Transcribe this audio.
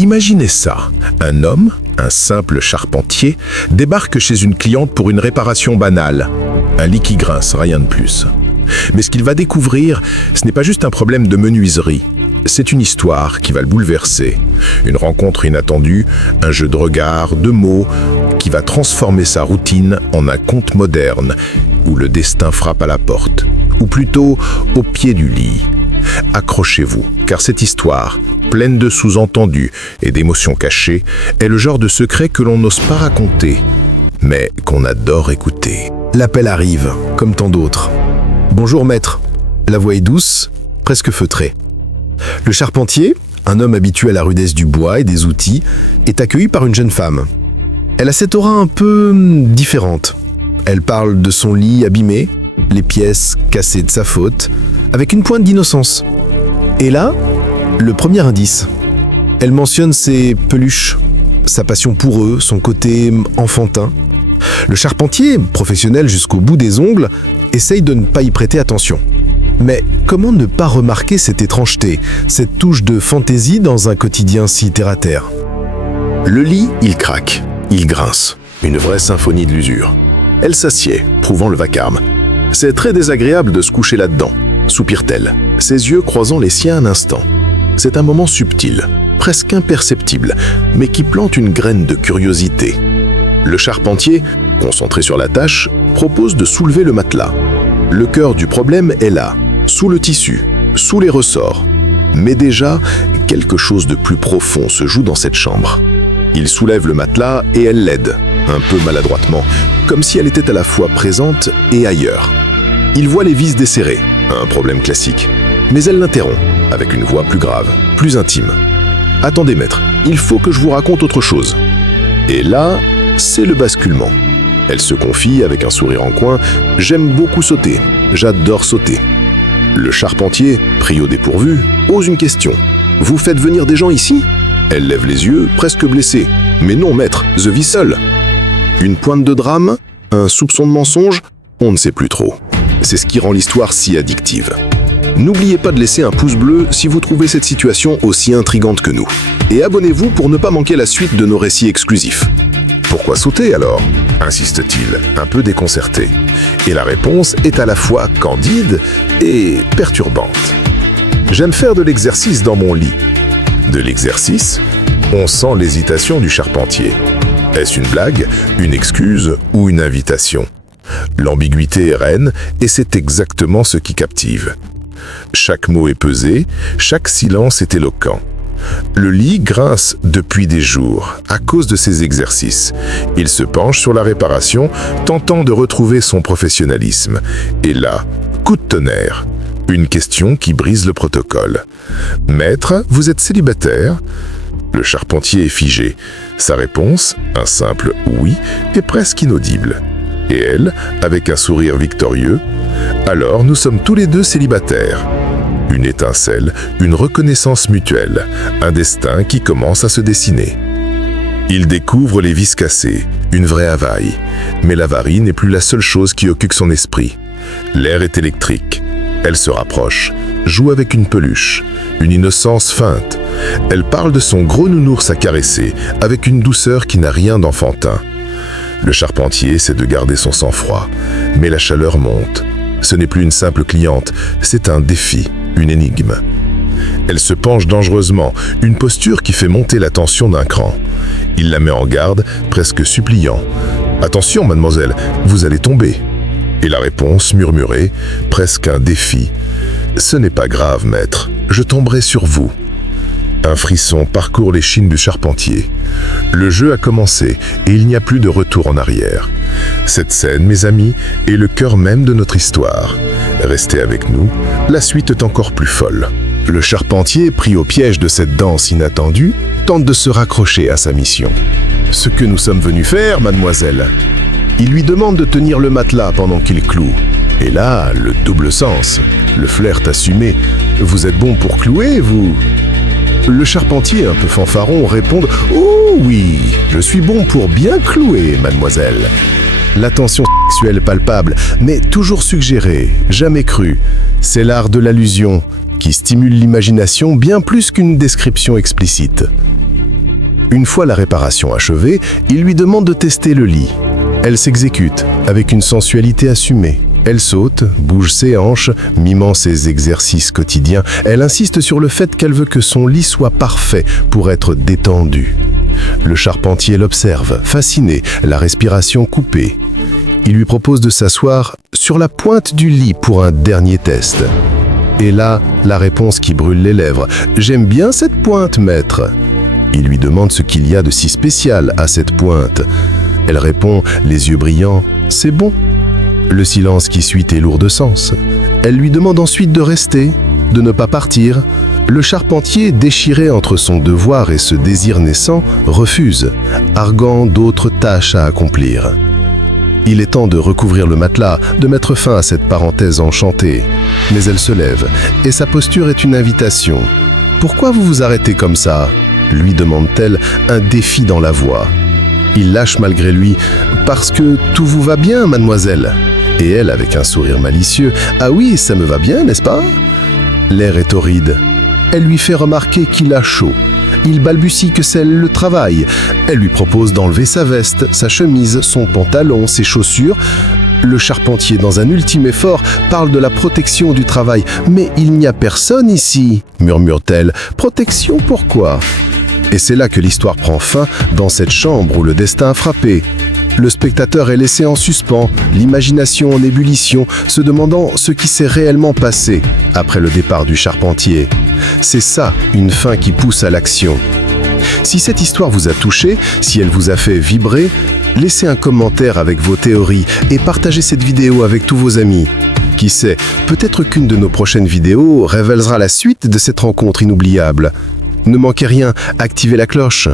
Imaginez ça, un homme, un simple charpentier, débarque chez une cliente pour une réparation banale. Un lit qui grince, rien de plus. Mais ce qu'il va découvrir, ce n'est pas juste un problème de menuiserie. C'est une histoire qui va le bouleverser. Une rencontre inattendue, un jeu de regard, de mots, qui va transformer sa routine en un conte moderne, où le destin frappe à la porte, ou plutôt au pied du lit. Accrochez-vous, car cette histoire, pleine de sous-entendus et d'émotions cachées, est le genre de secret que l'on n'ose pas raconter, mais qu'on adore écouter. L'appel arrive, comme tant d'autres. « Bonjour maître ». La voix est douce, presque feutrée. Le charpentier, un homme habitué à la rudesse du bois et des outils, est accueilli par une jeune femme. Elle a cette aura un peu différente. Elle parle de son lit abîmé, les pièces cassées de sa faute, avec une pointe d'innocence. Et là, le premier indice. Elle mentionne ses peluches, sa passion pour eux, son côté enfantin. Le charpentier, professionnel jusqu'au bout des ongles, essaye de ne pas y prêter attention. Mais comment ne pas remarquer cette étrangeté, cette touche de fantaisie dans un quotidien si terre-à-terre? Le lit, il craque, il grince, une vraie symphonie de l'usure. Elle s'assied, prouvant le vacarme. C'est très désagréable de se coucher là-dedans, soupire-t-elle, ses yeux croisant les siens un instant. C'est un moment subtil, presque imperceptible, mais qui plante une graine de curiosité. Le charpentier, concentré sur la tâche, propose de soulever le matelas. Le cœur du problème est là, sous le tissu, sous les ressorts. Mais déjà, quelque chose de plus profond se joue dans cette chambre. Il soulève le matelas et elle l'aide, un peu maladroitement, comme si elle était à la fois présente et ailleurs. Il voit les vis desserrées, un problème classique. Mais elle l'interrompt, avec une voix plus grave, plus intime. « Attendez maître, il faut que je vous raconte autre chose. » Et là, c'est le basculement. Elle se confie avec un sourire en coin. « J'aime beaucoup sauter, j'adore sauter. » Le charpentier, pris au dépourvu, ose une question. « Vous faites venir des gens ici ?» Elle lève les yeux, presque blessée. « Mais non maître, je vis seule. » Une pointe de drame? Un soupçon de mensonge? On ne sait plus trop. C'est ce qui rend l'histoire si addictive. N'oubliez pas de laisser un pouce bleu si vous trouvez cette situation aussi intrigante que nous. Et abonnez-vous pour ne pas manquer la suite de nos récits exclusifs. Pourquoi sauter alors? Insiste-t-il, un peu déconcerté. Et la réponse est à la fois candide et perturbante. J'aime faire de l'exercice dans mon lit. De l'exercice? On sent l'hésitation du charpentier. Est-ce une blague, une excuse ou une invitation? L'ambiguïté est reine et c'est exactement ce qui captive. Chaque mot est pesé, chaque silence est éloquent. Le lit grince depuis des jours à cause de ses exercices. Il se penche sur la réparation, tentant de retrouver son professionnalisme. Et là, coup de tonnerre, une question qui brise le protocole. « Maître, vous êtes célibataire ?» Le charpentier est figé. Sa réponse, un simple « oui », est presque inaudible. Et elle, avec un sourire victorieux, « Alors nous sommes tous les deux célibataires. » Une étincelle, une reconnaissance mutuelle, un destin qui commence à se dessiner. Il découvre les vis cassées, une vraie avarie. Mais l'avarie n'est plus la seule chose qui occupe son esprit. L'air est électrique. Elle se rapproche, joue avec une peluche, une innocence feinte. Elle parle de son gros nounours à caresser, avec une douceur qui n'a rien d'enfantin. Le charpentier essaie de garder son sang-froid, mais la chaleur monte. Ce n'est plus une simple cliente, c'est un défi, une énigme. Elle se penche dangereusement, une posture qui fait monter la tension d'un cran. Il la met en garde, presque suppliant. « Attention, mademoiselle, vous allez tomber. » Et la réponse, murmurée, presque un défi. « Ce n'est pas grave, maître, je tomberai sur vous. » Un frisson parcourt l'échine du charpentier. Le jeu a commencé et il n'y a plus de retour en arrière. Cette scène, mes amis, est le cœur même de notre histoire. Restez avec nous, la suite est encore plus folle. Le charpentier, pris au piège de cette danse inattendue, tente de se raccrocher à sa mission. « Ce que nous sommes venus faire, mademoiselle !» Il lui demande de tenir le matelas pendant qu'il cloue. Et là, le double sens, le flirt assumé. « Vous êtes bon pour clouer, vous ?» Le charpentier, un peu fanfaron, répond « Oh oui, je suis bon pour bien clouer, mademoiselle. » La tension sexuelle palpable, mais toujours suggérée, jamais crue. C'est l'art de l'allusion qui stimule l'imagination bien plus qu'une description explicite. Une fois la réparation achevée, il lui demande de tester le lit. Elle s'exécute avec une sensualité assumée. Elle saute, bouge ses hanches, mimant ses exercices quotidiens. Elle insiste sur le fait qu'elle veut que son lit soit parfait pour être détendu. Le charpentier l'observe, fasciné, la respiration coupée. Il lui propose de s'asseoir sur la pointe du lit pour un dernier test. Et là, la réponse qui brûle les lèvres. « J'aime bien cette pointe, maître !» Il lui demande ce qu'il y a de si spécial à cette pointe. Elle répond, les yeux brillants, « C'est bon !» Le silence qui suit est lourd de sens. Elle lui demande ensuite de rester, de ne pas partir. Le charpentier, déchiré entre son devoir et ce désir naissant, refuse, arguant d'autres tâches à accomplir. Il est temps de recouvrir le matelas, de mettre fin à cette parenthèse enchantée. Mais elle se lève, et sa posture est une invitation. « Pourquoi vous vous arrêtez comme ça ?» lui demande-t-elle, un défi dans la voix. Il lâche malgré lui « Parce que tout vous va bien, mademoiselle ?» Et elle, avec un sourire malicieux, « Ah oui, ça me va bien, n'est-ce pas ?» L'air est torride. Elle lui fait remarquer qu'il a chaud. Il balbutie que c'est le travail. Elle lui propose d'enlever sa veste, sa chemise, son pantalon, ses chaussures. Le charpentier, dans un ultime effort, parle de la protection du travail. « Mais il n'y a personne ici !» murmure-t-elle. « Protection, pourquoi ?» Et c'est là que l'histoire prend fin, dans cette chambre où le destin a frappé. Le spectateur est laissé en suspens, l'imagination en ébullition, se demandant ce qui s'est réellement passé après le départ du charpentier. C'est ça, une fin qui pousse à l'action. Si cette histoire vous a touché, si elle vous a fait vibrer, laissez un commentaire avec vos théories et partagez cette vidéo avec tous vos amis. Qui sait, peut-être qu'une de nos prochaines vidéos révélera la suite de cette rencontre inoubliable. Ne manquez rien, activez la cloche.